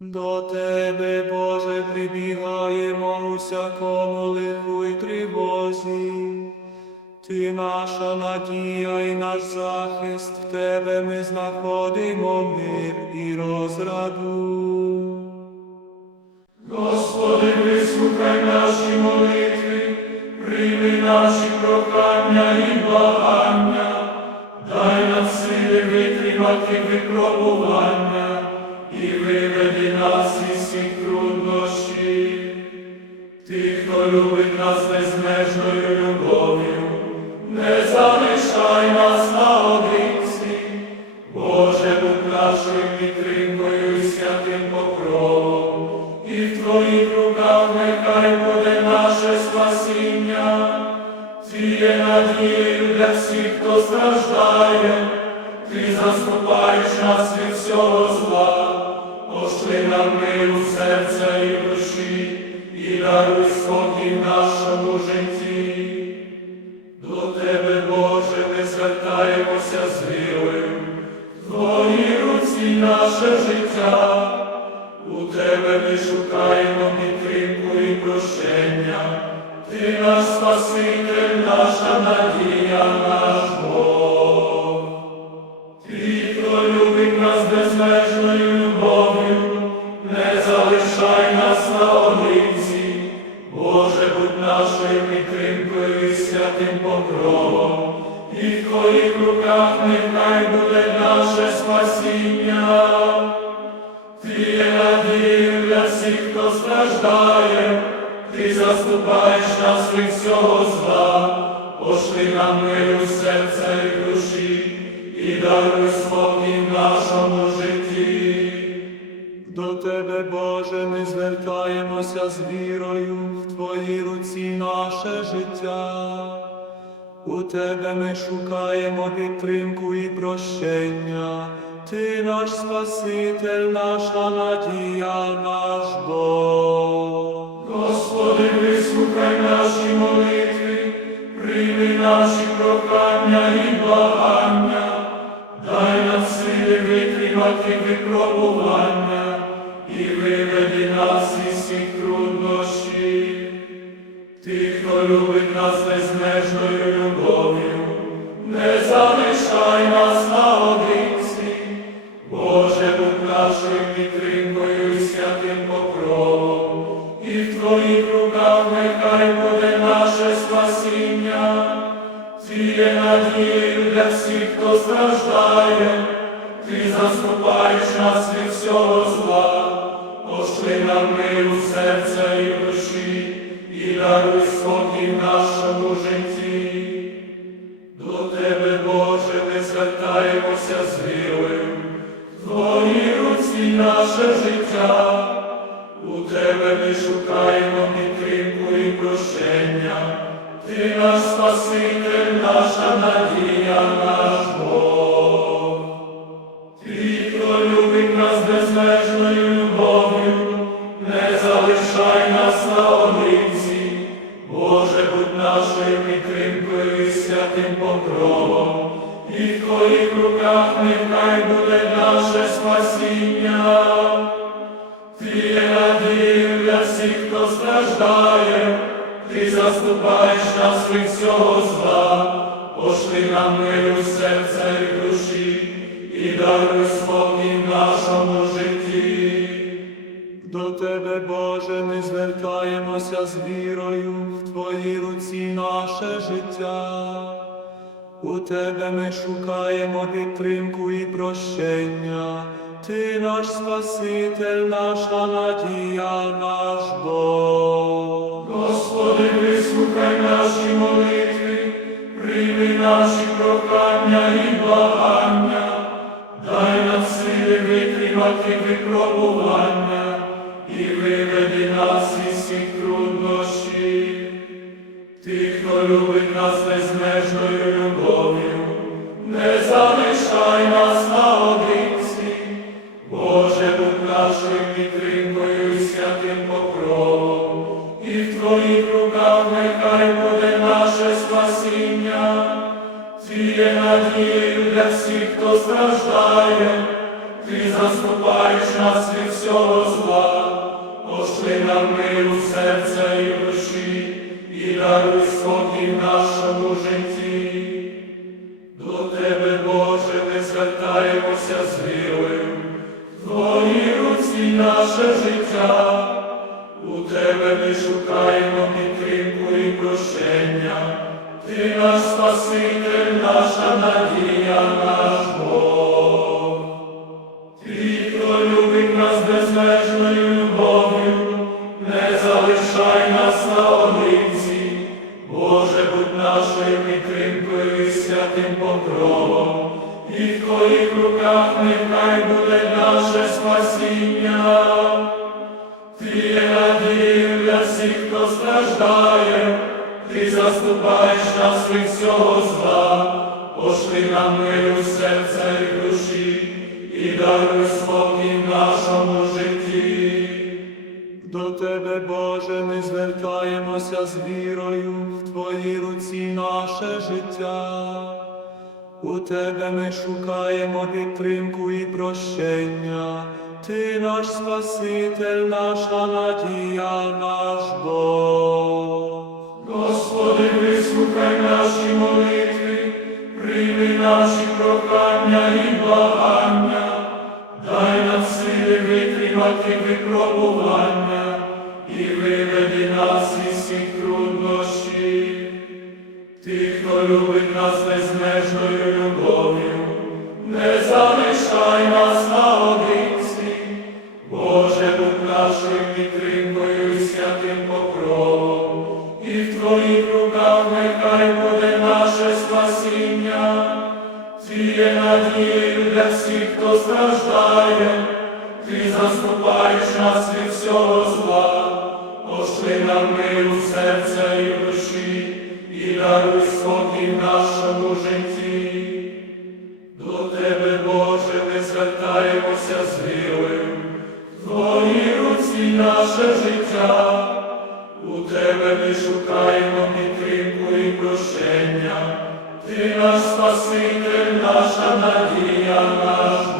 До тебе, Боже, прибігаємо у всякому лиху й тривозі. Ти наша надія і наш захист, в тебе ми знаходимо мир і розраду. Господи, вислухай наші молитви, прийми наші прохання і благання, дай нам сили витримати випробування і виведи нас із всіх труднощів. Ти, хто любить Тебе ми шукаємо підтримку і прощення, Ти наш Спаситель, наша надія, нас всього зла, пошли нам миру серця і душі, і даруй спокій нашому житті. До Тебе, Боже, ми звертаємося з вірою в Твоїй руці наше життя. У Тебе ми шукаємо підтримку і прощення. Ти наш Спаситель, наша надія, наш Бог. Молитви, прийми наші прохання і благання, дай нам сили витримати випробування і виведи нас із всіх труднощів. Ти, хто любить нас безмежною любов'ю, страждає, ти заступаєш нас від всього зла, пошли нам миру серця і душі, і даруй спокій в нашому житті. До Тебе, Боже, ми звертаємося з вірою в Твоїй руці наше життя. У Тебе ми шукаємо підтримку і прощення. Ти наш Спаситель, наша надія, наш Бог. Господи, вислухай наші молитви, прийми наші прохання і благання, дай нам сили витримати випробування meu і в твоїх руках нехай буде наше спасіння. Ти є надією для всіх, хто страждає, ти заступаєш нас від всього зла, пошли нам миру серце і душі і даруй спокій в нашому житті. До тебе, Боже, ми звертаємося з вірою в Твоїй руці наше життя. У Тебе ми шукаємо підтримку і прощення, Ти наш Спаситель, наша надія. надію для всіх, хто страждає, ти заступаєш нас від всього зла, пошли нам миру серця і душі, і даруй спокій в нашому житті. До тебе, Боже, ми звертаємося з вірою, твої руці наше життя, у тебе ми шукаємо. Ти наш Спаситель, наша надія, наш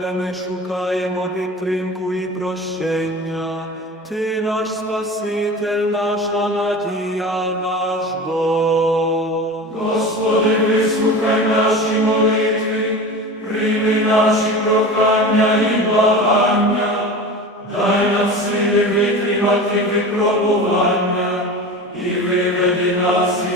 тебе ми шукаємо підтримку і прощення. Ти наш Спаситель, наша надія, наш Бог. Господи, вислухай наші молитви, прийми наші прохання і благання, дай нам сили витримати випробування і виведи нас.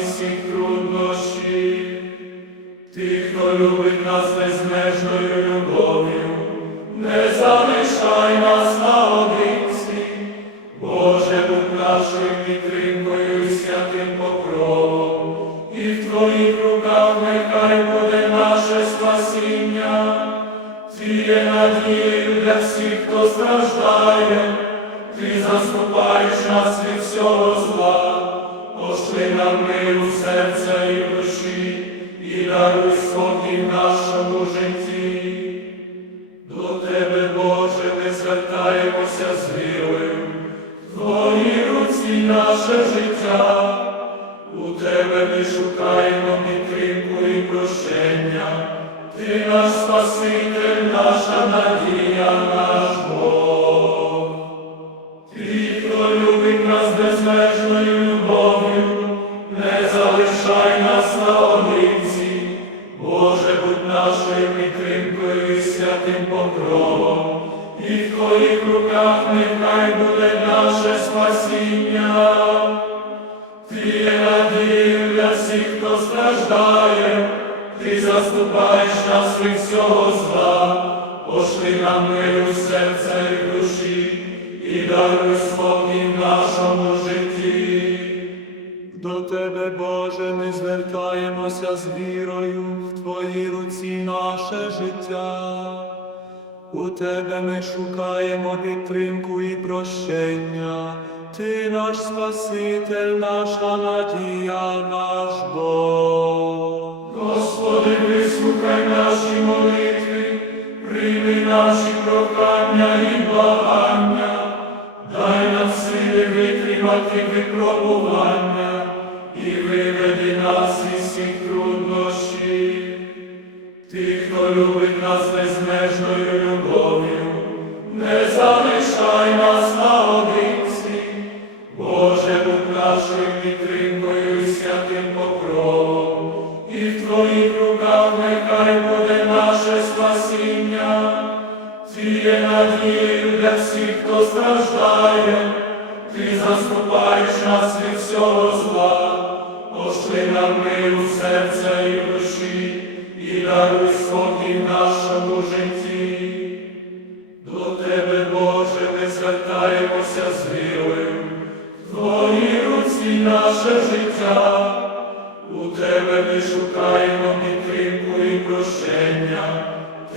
Боже, ми звертаємося з вірою в Твоїй руці наше життя. У Тебе ми шукаємо підтримку і прощення. Ти наш Спаситель, наша надія, наш Бог. Господи, вислухай наші молитви, прийми наші прохання і благання, дай нам сили витримати випробування і виведи нас із всіх труднощів. Ти, хто любить нас безмежною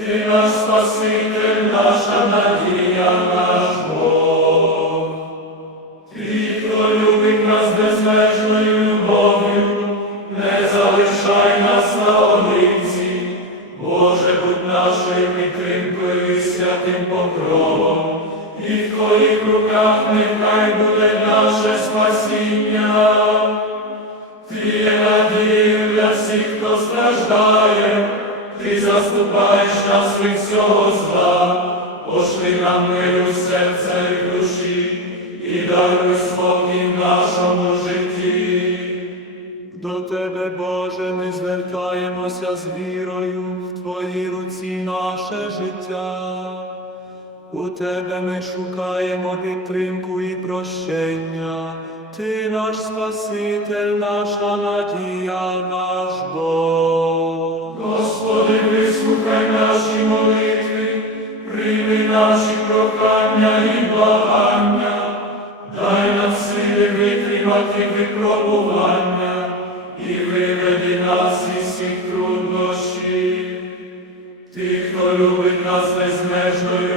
Ти наш миру серця і душі, і даруй спокій в нашому житті. До Тебе, Боже, ми звертаємося з вірою в Твоїй руці наше життя. У Тебе ми шукаємо підтримку і прощення. Ти наш Спаситель, наша надія, наш Бог. Господи, вислухай наші молитви, наші прохання і благання, дай нам сили витримати випробування і виведи нас із всіх труднощів. Ти, хто любить нас безмежною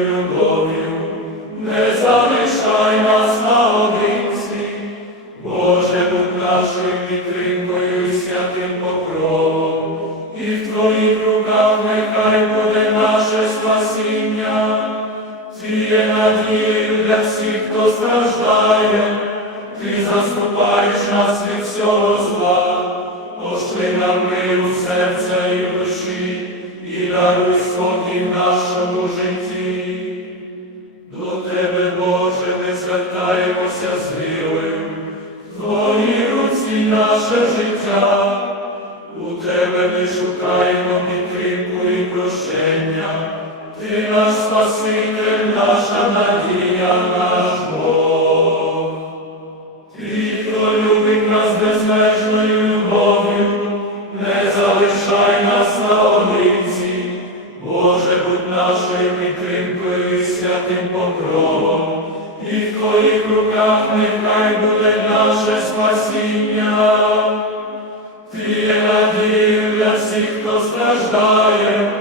всіх, хто страждає,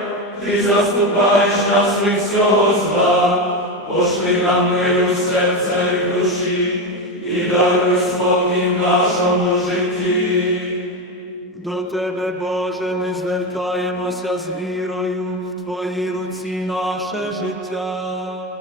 ти заступаєш нас від всього зла, пошли нам миру серця і душі, і даруй спокій в нашому житті. До Тебе, Боже, ми звертаємося з вірою в Твоїй руці наше життя.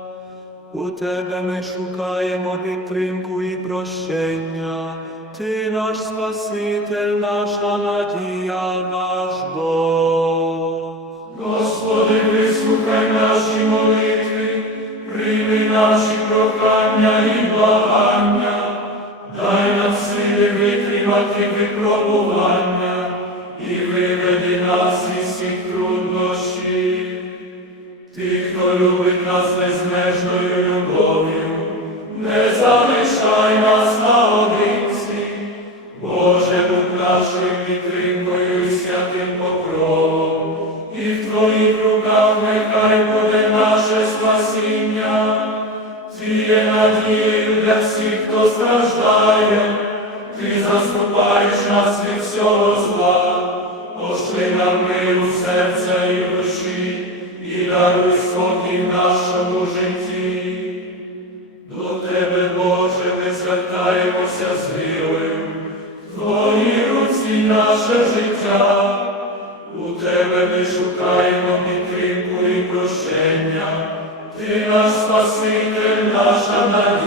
У Тебе ми шукаємо підтримку і прощення. Ти наш Спаситель, наша надія, наш Бог. Господи, вислухай наші молитви, прийми наші прохання і благання, дай нам сили витримати випробування страждає, ти заступаєш нас від всього зла, пошли нам миру серця і душі, і даруй спокій нашому житті. До тебе, Боже, ми звертаємося з вірою, в Твоїй руці наше життя, у Тебе ми шукаємо підтримку і прощення, Ти наш Спаситель, наша надія,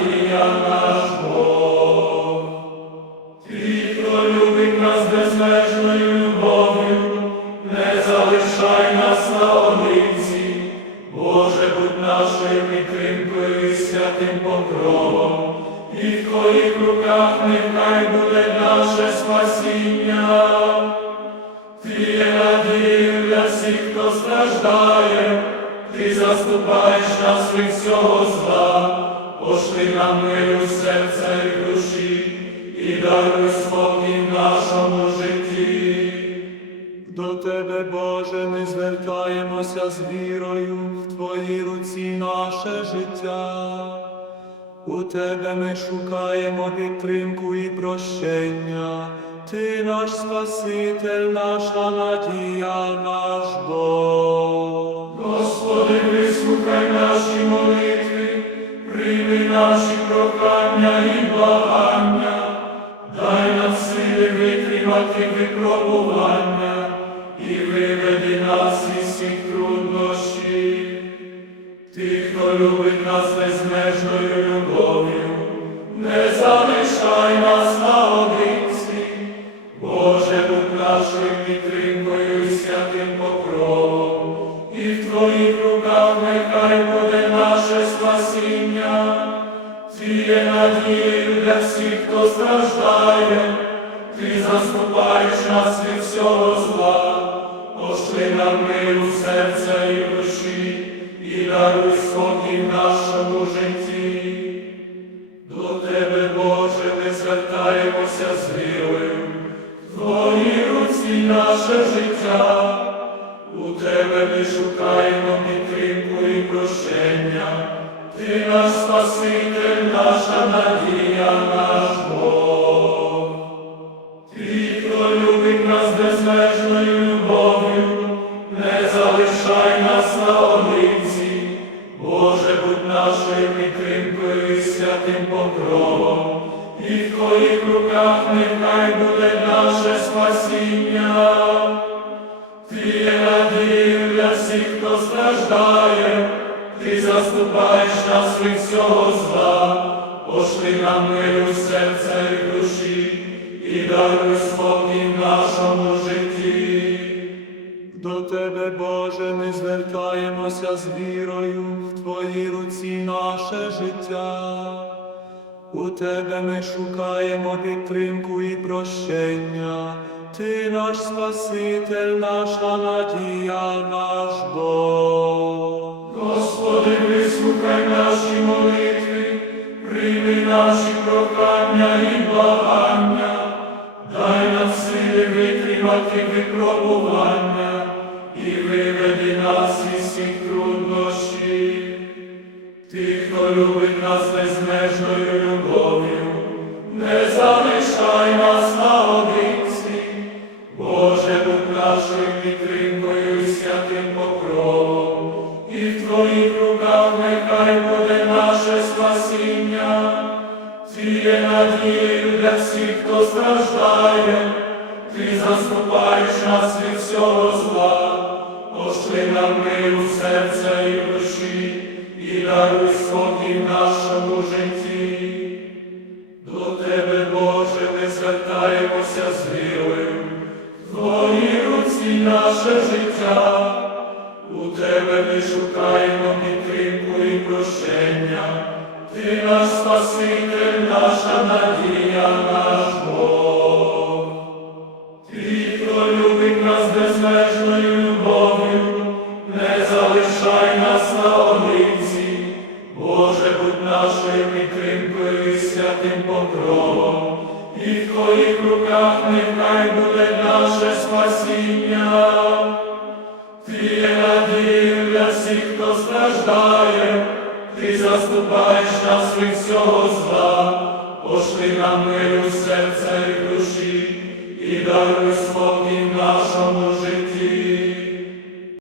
покровом, і в Твоїх руках нехай буде наше спасіння. Ти є надією для всіх, хто страждає, ти заступаєш нас від всього зла, пошли нам миру серця і душі, і даруй спокій нашому житті. До тебе, Боже, ми звертаємося з вірою, в Твоїй руці наше життя. У Тебе ми шукаємо підтримку і прощення. Ти наш Спаситель, наша надія, наш Бог. Господи, вислухай наші молитви, прийми наші прохання і благання, дай нам сили витримати випробування і виведи нас є надією для всіх, хто страждає, ти заступаєш нас від всього зла, пошли нам миру серця і душі, і даруй спокій в нашому житті. До Тебе, Боже, ми звертаємося з вірою, в Твоїй руці наше життя, у Тебе ми шукаємо Ти наш Спаситель, наша надія, Тебе ми шукаємо підтримку і прощення. Ти наш Спаситель, наша надія, наш Бог. Господи, вислухай наші молитви, прийми наші прохання і благання, дай нам сили витримати випробування і виведи нас